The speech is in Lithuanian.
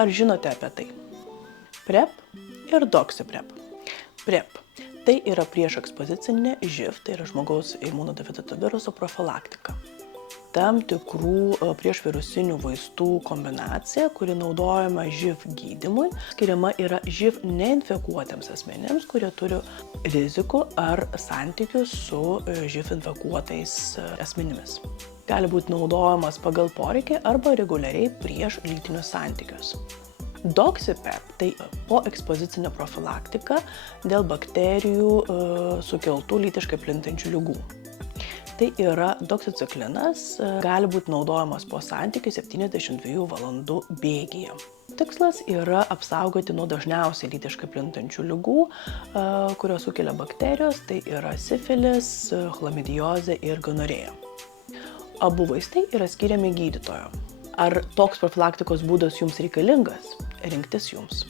Ar žinote apie tai? PrEP ir Doxyprep. PrEP – tai yra priešekspozicinė živ, tai yra žmogaus imunodeficito viruso profilaktika. Tam tikrų priešvirusinių vaistų kombinacija, kuri naudojama živ gydymui, skiriama yra živ neinfekuotiems asmenėms, kurie turi rizikų ar santykius su živ infekuotais asmenimis. Gali būti naudojamas pagal poreikį arba reguliariai prieš lytinius santykius. Doxyprep – tai poekspozicinė profilaktika dėl bakterijų sukeltų lytiškai plintančių ligų. Tai yra doksiciklinas, gali būti naudojamas po santykių 72 valandų bėgyje. Tikslas yra apsaugoti nuo dažniausiai lytiškai plintančių ligų, kurios sukelia bakterijos, tai yra sifilis, chlamidijozė ir gonorėja. Abu vaistai yra skiriami gydytojo. Ar toks profilaktikos būdas jums reikalingas? Rinktis jums.